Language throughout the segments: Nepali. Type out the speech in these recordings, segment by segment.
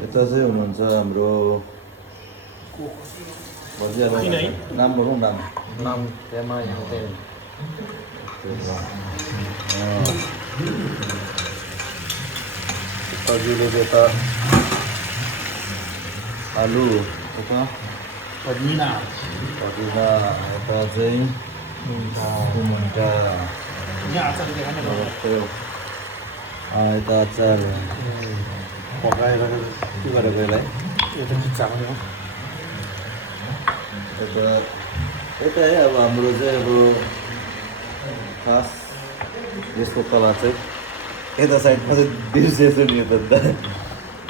यता चाहिँ हुनुहुन्छ हाम्रो नाम भनौँ नाम नाम tema yang ten. सजिलो यता आलु यता Pemina. पदिना यता चाहिँ टमाटर Ini asal dia kan ada. यता अचार पकाएर के गरेको यसलाई Itu kicang ya. यता है अब हाम्रो चाहिँ अब खास यसको कला चाहिँ यता साइडमा चाहिँ बिर्सेछु नि यता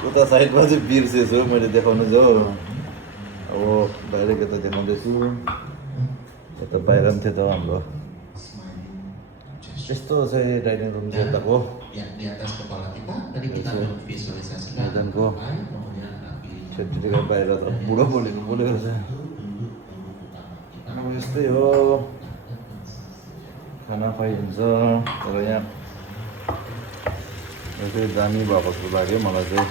उता साइडमा चाहिँ बिर्सेछु मैले देखाउनु जो अब बाहिरको यता देखाउँदैछु यता बाहिर पनि थियो त हाम्रो यस्तो चाहिँ डाइनिङ रुम चाहिँ यताको di atas kepala kita tadi kita visualisasikan मैदानको kemudian api छेत्रीको बाहिर त बुढो बोलेको चाहिँ अब यस्तै हो खाना पाइन्छ तर यहाँ यस्तै दामी भएको जस्तो लाग्यो मलाई चाहिँ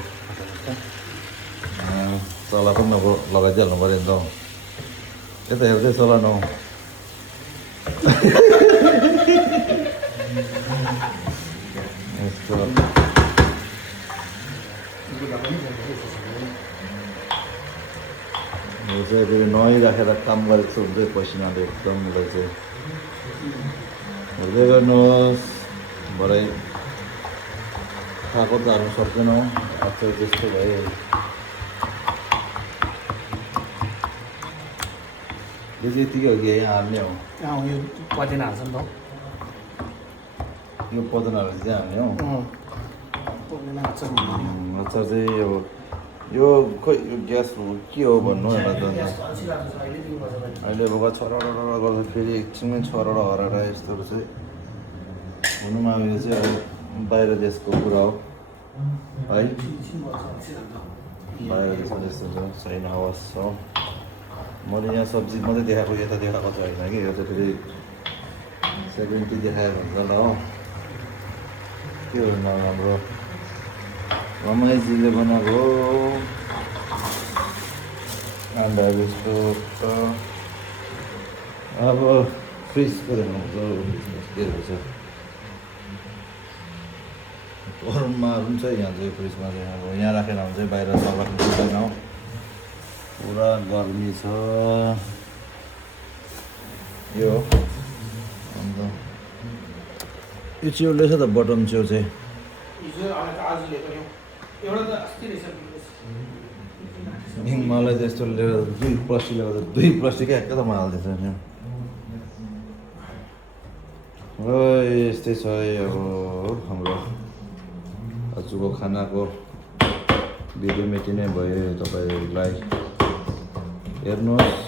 चला पनि अब लगाइदिइहाल्नु पऱ्यो नि त यता हेर्दै चला न यस्तो यो चाहिँ फेरि नुहाइराखेर काम गरेको छु हुन्छ पसिनाले एकदम मलाई चाहिँ हेर्दै गर्नुहोस् भरे खाएको त हाल्नु सक्दैनौँ अचार त्यस्तो भयो यो चाहिँ यतिकै हो कि यहाँ हाल्ने हो Yang ini pemina asal dong. यो पदनाहरू चाहिँ हाल्ने हो Pemina asal. अचार चाहिँ अब यो खोइ यो ग्यास हो के हो भन्नु होला त अहिले अब छरर गर्दा फेरि एकछिनमै छरर हराएर यस्तोहरू चाहिँ हुनुमा अब यो चाहिँ अब बाहिर देशको कुरा हो है बाहिर देशमा यस्तो छ छैन हवस् छ मैले यहाँ सब्जी मात्रै देखाएको यता देखाएको चाहिँ होइन कि यो चाहिँ फेरि 70 देखायो भन्छ होला हो के हो हाम्रो रमाइजीले बनाएको अन्डाहरू यस्तो अब फ्रिज पो हुन्छ के हुन्छ गरममा पनि छ यहाँ चाहिँ फ्रिजमा चाहिँ अब यहाँ राखेर हुन्छ बाहिर राख्नु सक्दैन पुरा गर्मी छ यो अन्त यो च्याउ रहेछ त बटम च्याउ चाहिँ मलाई त यस्तो लिएर 2 प्लास्टिक ल्याएर 2 प्लास्टिकै एकदम हाल्दैछ नि यस्तै छ अब हाम्रो आजको खानाको भिडियो मेटी नै भयो तपाईँलाई हेर्नुहोस्